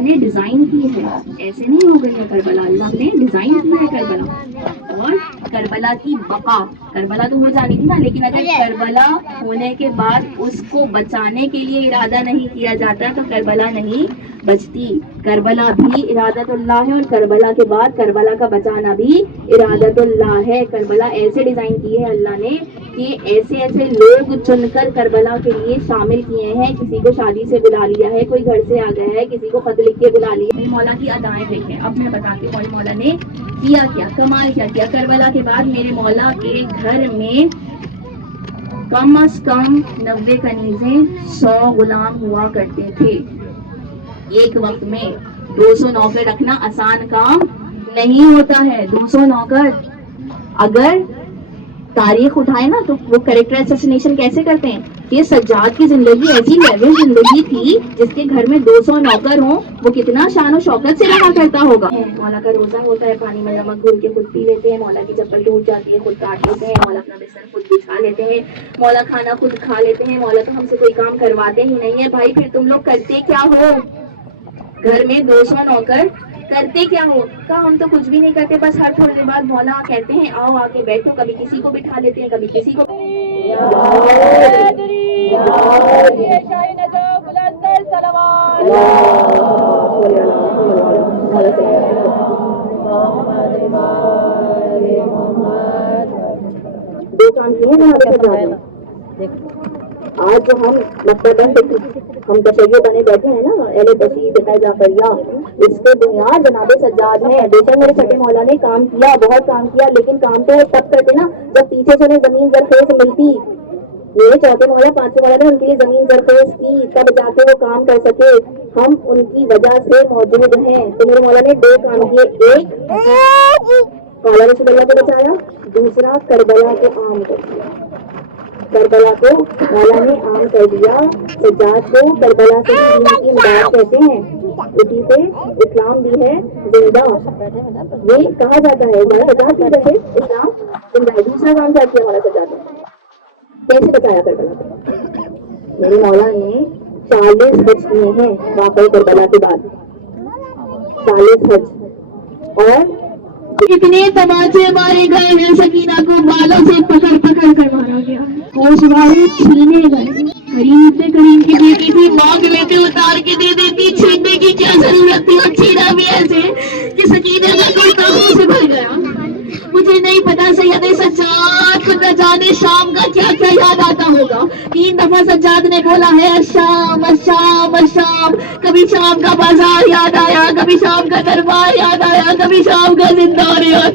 ने डिजाइन की है, ऐसे नहीं हो गई है करबला, अल्लाह ने डिजाइन किया है करबला। और करबला की बका, करबला तो हो जानी थी ना, लेकिन अगर करबला होने के बाद उसको बचाने के लिए इरादा नहीं किया जाता तो करबला नहीं बचती। करबला भी इरादतुल्लाह है और करबला के बाद करबला का बचाना भी इरादतुल्लाह है। करबला ऐसे डिजाइन की है अल्लाह ने कि ऐसे ऐसे लोग चुनकर करबला के लिए शामिल किए हैं। किसी को शादी से बुला लिया है, कोई घर से आ गया है, किसी को खत लिख के बुला लिया है। मौला की अदाएं देखें। अब मैं बताती हूँ मौला ने किया क्या, कमाल क्या किया। करबला के बाद मेरे मौला के घर में कम से कम 90 कनीजें, 100 गुलाम हुआ करते थे। एक वक्त में 200 नौकर रखना आसान काम नहीं होता है। 200 नौकर, अगर तारीख उठाए ना तो वो कैरेक्टर असैसिनेशन कैसे करते हैं। ये सज्जाद की जिंदगी ऐसी लेवल जिंदगी थी जिसके घर में 200 नौकर हो, वो कितना शान और शौकत से रहा करता होगा। मौला का रोजा होता है, पानी में नमक घोल के खुद पी लेते हैं। मौला की चप्पल टूट जाती है, खुद काट लेते हैं। मौला अपना बिस्तर खुद बिछा लेते हैं। मौला खाना खुद खा लेते हैं। मौला तो हमसे कोई काम करवाते ही नहीं है। भाई फिर तुम लोग करते क्या हो? घर में 200 नौकर करते क्या हो? कहा हम तो कुछ भी नहीं करते, बस हर थोड़ी देर बाद मौला कहते हैं आओ आके बैठो। कभी किसी को बिठा लेते हैं, कभी किसी को। दो काम किए आज जो हम तशय्युद बने बैठे हैं ना, एले तशय्युद जाफरिया, इसके बुनियाद जनाब सज्जाद है। बेशक मेरे छठे मौला ने काम किया, बहुत काम किया, लेकिन काम तो तब करते ना जब पीछे से उन्हें जमीन जरखेज मिलती। मेरे चौथे मौला पांचवे मौला ने उनके लिए जमीन जरखेज की, तब जाके वो काम कर सके। हम उनकी वजह से मौजूद हैं। तो मेरे मौला ने 2 काम किए, एक मौला ने सुबह को बचाया, दूसरा करबला को आम कर दिया। करबला को मौला ने आम कर दिया। सज्जाद को करबला से की इमदाद कहते हैं, इसी से इस्लाम भी है जिंदा। ये कहा जाता है मौला सज्जाद की वजह से इस्लाम जिंदा है। दूसरा काम क्या किया मौला सज्जाद ने, कैसे बचाया करबला को? मेरे मौला ने 40 हज किए हैं वाकई करबला के बाद, 40 हज। और कितने तमाचे मारे गए हैं, सकीना को बालों से पकड़ पकड़ कर मारा गया, गोशवारी छीने गए। खरीदते खरीद के देती थी, मांग लेते उतार के दे देती। छीनने की क्या जरूरत थी? और छीना भी ऐसे कि सकीना का कोई काबू से भर गया। मुझे नहीं पता सैयद सज्जाद को न जाने शाम का क्या क्या याद आता होगा। 3 दफा सज्जाद ने बोला है अशाम अशाम अशाम। कभी शाम का बाजार याद आया, कभी शाम का दरबार याद आया, कभी शाम का जिंदार याद।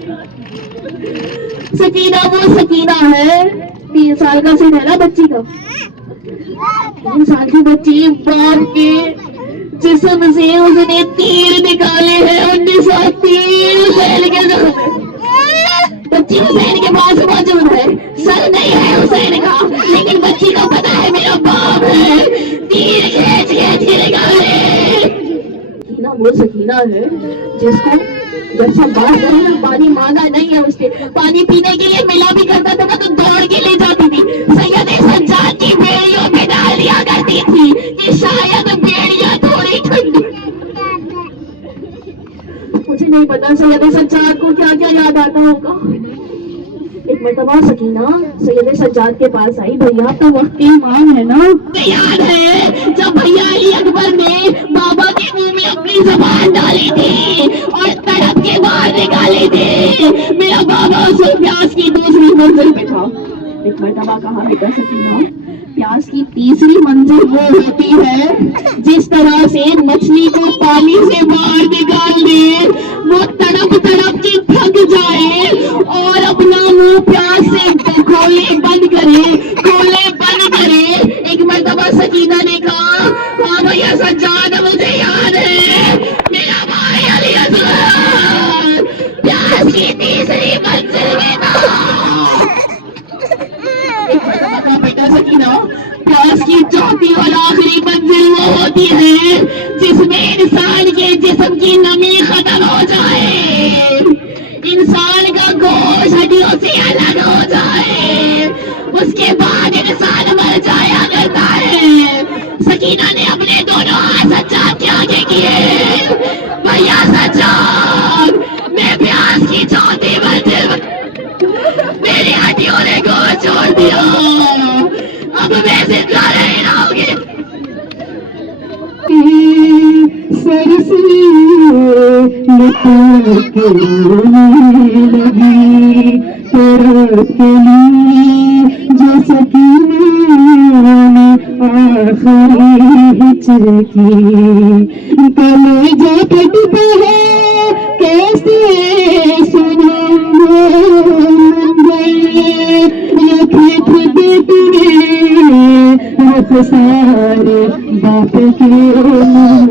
सकीना वो सकीना है 3 साल का सिर है ना बच्ची का, 3 साल की बच्ची बाप के जिस्म से उसने तीर निकाले हैं। 19 तीर हुसैन के जख्म में। बच्ची हुसैन के पास मौजूद है, सर नहीं है हुसैन का, लेकिन बच्ची को पता है मेरा बाप है। तीर खींच खींच के निकाले। सकीना वो सकीना है जिसको जब सब बात करे ना, पानी मांगा नहीं है उसके, पानी पीने के लिए मिला भी करता था तो दौड़ के ले जाती थी। सैयद सज्जाद की बेड़ियों में डाल दिया करती थी कि शायद बेड़ियां थोड़ी ठंडी। मुझे नहीं पता सैयद सज्जाद को क्या क्या याद आता होगा। एक मरतबा सकीना सैयद सज्जाद के पास आई, भैया तो वक्त इमाम है ना, याद है जब भैया अली अकबर ने बाबा के मुंह में अपनी जबान डाली थी और तड़प के बाहर निकाली थी। मेरा बाबा उस प्यास की दूसरी मंजिल पे था। एक मरतबा कहा बेटा सकीना, प्यास की तीसरी मंजिल वो होती है जिस तरह से मछली को पानी से बाहर निकाल दे, वो तड़प तड़प के थक जाए और अपना मुंह प्यास से खोले बंद करे, खोले बंद करे। एक मरतबा सकीना ने कहा हाँ भैया सज्जाद मुझे याद है, मेरा भाई अली असगर प्यास की तीसरी मंजिल में था। एक मरतबा कहा बेटा सकीना, प्यास की चौथी और आखिरी मंजिल वो होती है जिसमें इंसान के जिस्म की नमी खत्म हो जाए, इंसान का गोश्त हड्डियों से अलग हो जाए, उसके बाद इंसान मर जाया करता है। सकीना ने अपने दोनों हाथ सज्जाद के आगे किए सर से निकल के रोने लगी, तड़पती जो सकीने आखिरी हिचकी, कलेजा फटता है कैसे सुनेंगे लिखित बेटने रख सारे बाप के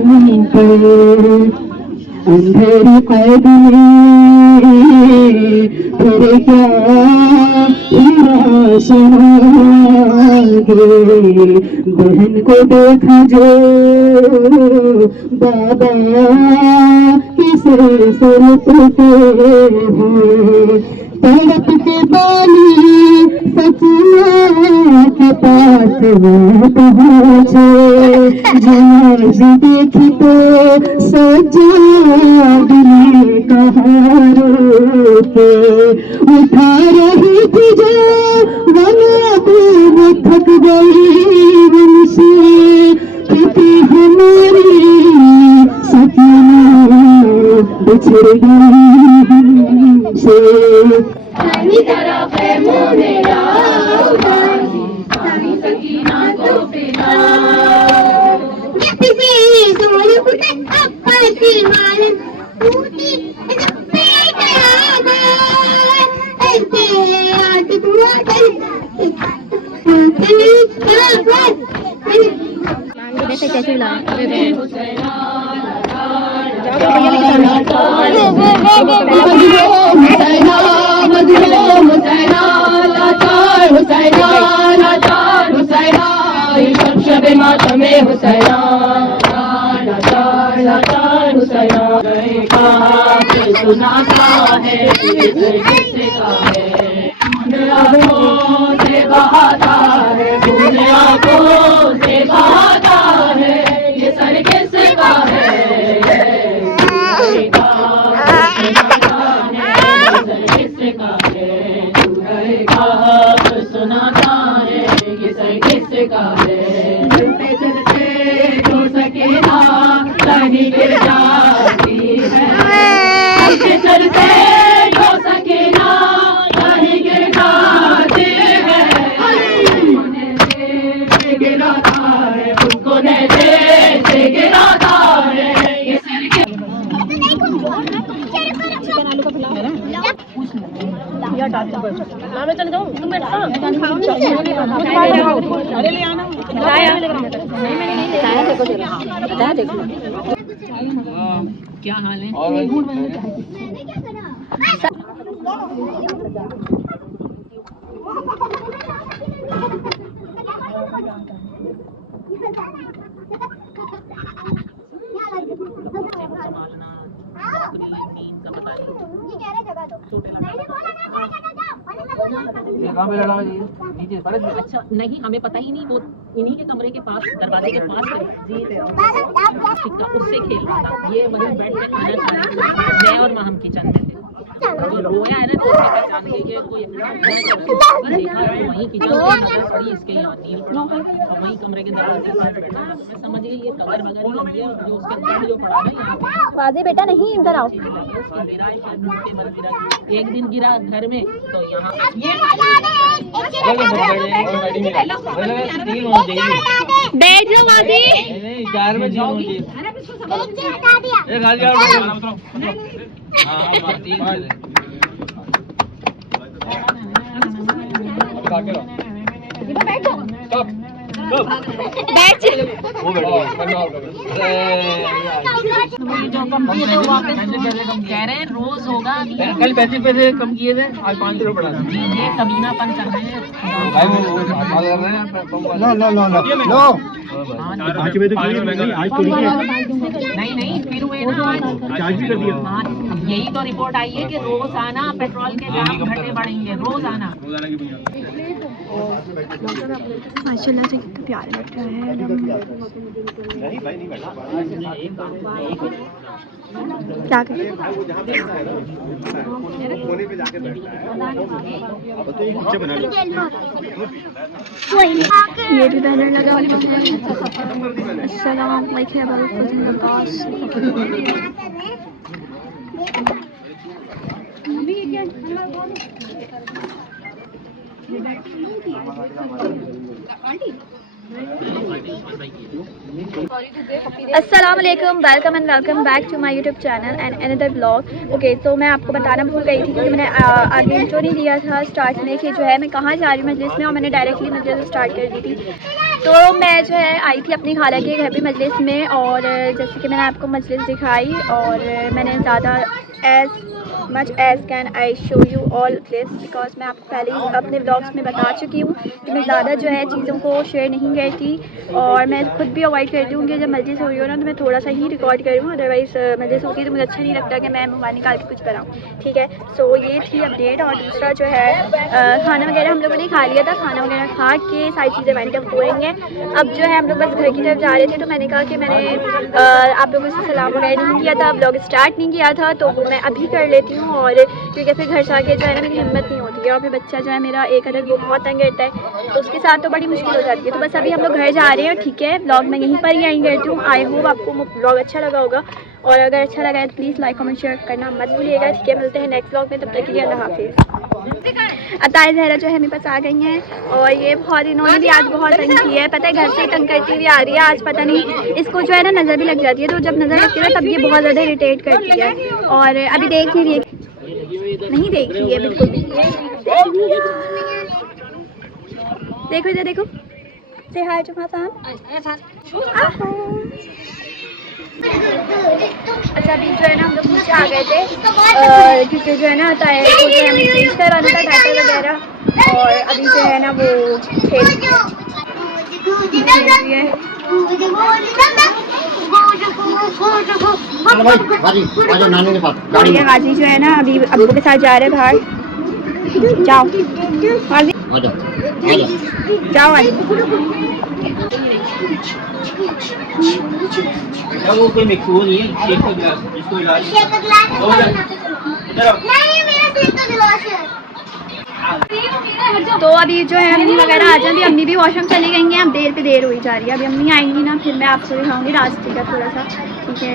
मुंह पर, अंधेरी कैद में फिर क्या हीरा सुनागे, बहन को देखा जो बाबा किसे सुनते हैं, तड़प के बाली सचिया के पास में पहुँचे, जनाज देखी तो सजा दिली कहारों पे, उठा रही थी जो वो थक गई उनसे, कितनी हमारी सपना बिछड़ गई हमसे। दानी तरफ है मुँह मेरा उदासी, दानी सकीना को पिला कैसे मातमे हुसैना सुनाता है किससे का है, आंखों से बहाता है, आंखों से बहाता है, ये सर किससे का है, किससे का है, सुनाता है ये सर किससे का है, चलते चलते जो सके ना रानी गिर जाती है, चलते चलते जो सके ना रानी गिर जाती है, गिराता है उसको से गिराता है ये सर के मैं चल जाऊँ तुम अरे ले आना क्या हाल है अच्छा नहीं हमें पता ही नहीं, वो इन्हीं के कमरे के पास दरवाजे के पास उससे खेल रहा था, ये वहीं बैठ के खाना खा रहे थे, मैं और माँ हम किचन में थे, जो रोया है ना तो उसने पहचान के ये कोई देखा तो वहीं किचन से नजर पड़ी इसके यहाँ नील और वहीं कमरे के दरवाजे के पास बैठा, मैं समझ गई ये कवर वगैरह लगी है जो उसके अंदर जो पड़ा है यहाँ बाजे बेटा नहीं इधर आओ, एक दिन गिरा घर में तो यहाँ बैठ लो बाजी बैठ कह रहे हैं रोज होगा, कल पैसे कम किए थे, आज 500 बढ़ा जी ये कमीनापन कर रहे हैं नहीं फिर हुए ना चार्ज भी कर दिया। हाँ यही तो रिपोर्ट आई है कि रोजाना पेट्रोल के दाम घटे बढ़ेंगे रोजाना। माशाल्लाह से कितना प्यारा लग रहा है। क्या करें? ये भी बैनर लगा हुआ है, अस्सलाम अस्सलामुअलैकुम, welcome and welcome back to my YouTube channel and another blog. Okay, तो मैं आपको बताना भूल गई थी क्योंकि मैंने आगे इंट्रो नहीं दिया था स्टार्ट में कि जो है मैं कहाँ जा रही हूँ मजलिस में, और मैंने डायरेक्टली मजलिस स्टार्ट कर दी थी। तो मैं जो है आई थी अपनी खाला के घर पे मजलिस में, और जैसे कि मैंने आपको मजलिस दिखाई, और मैंने ज़्यादा much as can I show you all place, because मैं आपको पहले ही अपने व्लॉग्स में बता चुकी हूँ कि मैं ज़्यादा जो है चीज़ों को शेयर नहीं करती, और मैं खुद भी अवॉइड करती हूँ कि जब मजलिस हो रही हो ना तो मैं थोड़ा सा ही रिकॉर्ड करूँ, अदरवाइज़ मजलिस होती है तो मुझे अच्छा नहीं लगता कि मैं मोबाइल निकाल के कुछ बनाऊँ। ठीक है, सो ये थी अपडेट। और दूसरा जो है खाना वगैरह हम लोगों ने खा लिया था, खाना वगैरह खा के सारी चीज़ें वाइंड अप होएंगे। अब जो है हम लोग बस घर की तरफ जा रहे थे, तो मैंने कहा कि मैंने आप लोगों से सलाम वगैरह नहीं किया था, ब्लॉग स्टार्ट नहीं किया था, तो वो मैं अभी कर लेती हूँ। और क्योंकि फिर घर से आके जो है ना मेरी हिम्मत नहीं होती है, और फिर बच्चा जो है मेरा एक अदर वो बहुत तंग करता है, तो उसके साथ तो बड़ी मुश्किल हो जाती है। तो बस अभी हम लोग घर जा रहे हैं, ठीक है। ब्लॉग मैं यहीं पर ही एंड करती हूँ। आई होप आपको ब्लॉग अच्छा लगा होगा, और अगर अच्छा लगा है तो प्लीज़ लाइक कमेंट शेयर करना मत भूलिएगा, ठीक है। मिलते हैं नेक्स्ट ब्लॉग में, तब तक के लिए अल्लाह हाफिज़। अताई ज़हरा जो है मेरे पास आ गई हैं, और ये बहुत इन्होंने भी आज बहुत तंग की है, पता है घर से तंग करती हुई आ रही है। आज पता नहीं इसको जो है ना नज़र भी लग जाती है, तो जब नज़र लगती है ना तब ये बहुत ज़्यादा इरिटेट करती है, और अभी देख नहीं रही है, नहीं देख रही है बिल्कुल भी। देखो इधर देखो, से हाय जुमा फैम। अच्छा, अभी जो है ना हम लोग नीचे आ गए थे क्योंकि जो है ना टायर को जो है हमें चेंज करवाना था, टायर वगैरह, और अभी जो है ना वो खेल रही है। गाजी जो है ना अभी अब्बू के साथ जा रहे हैं बाहर। जाओ जाओ आजी। वो कोई मिक्स वो नहीं है, इसको इलाज तो अभी जो है अम्मी वगैरह आ जाएंगी, अम्मी भी वॉशरूम चली गई हैं, अब देर पे देर हो ही जा रही है। अभी अम्मी आएंगी ना फिर मैं आपको दिखाऊंगी रास्ते का थोड़ा सा, ठीक है।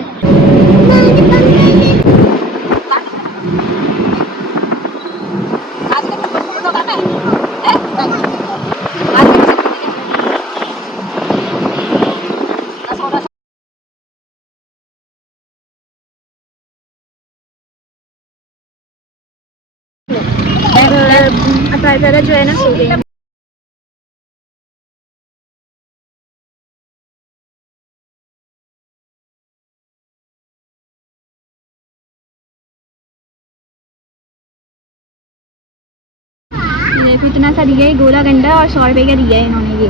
अताई जो है ना सो गई। इतना सा दिया है गोला गंडा, और 100 रुपये का दिया है इन्होंने, ये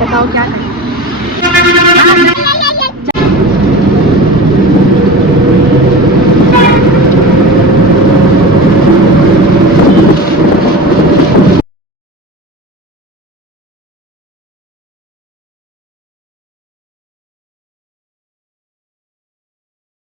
बताओ क्या करें।